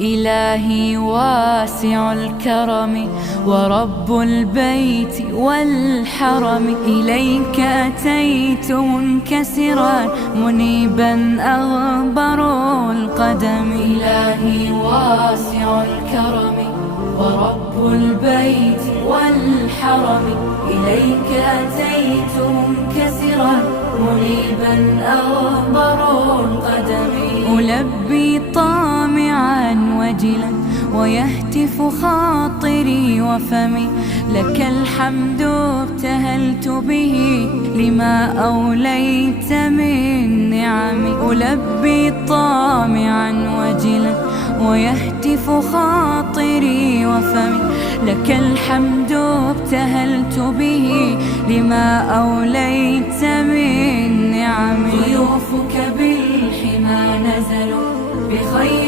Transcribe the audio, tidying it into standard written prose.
إلهي واسع الكرم ورب البيت والحرم، إليك أتيت منكسرا منيبا أغبر القدم. إلهي واسع الكرم ورب البيت والحرم، إليك أتيت منكسرا منيبا أغبر القدم. ألبي طامعا وجلا ويهتف خاطري وفمي، لك الحمد ابتهلت به لما أوليت من نعمي. ألبي طامعا وجلا ويهتف خاطري وفمي، لك الحمد ابتهلت به لما أوليت من نعمي. ضيوفك بالحمى نزلوا بخير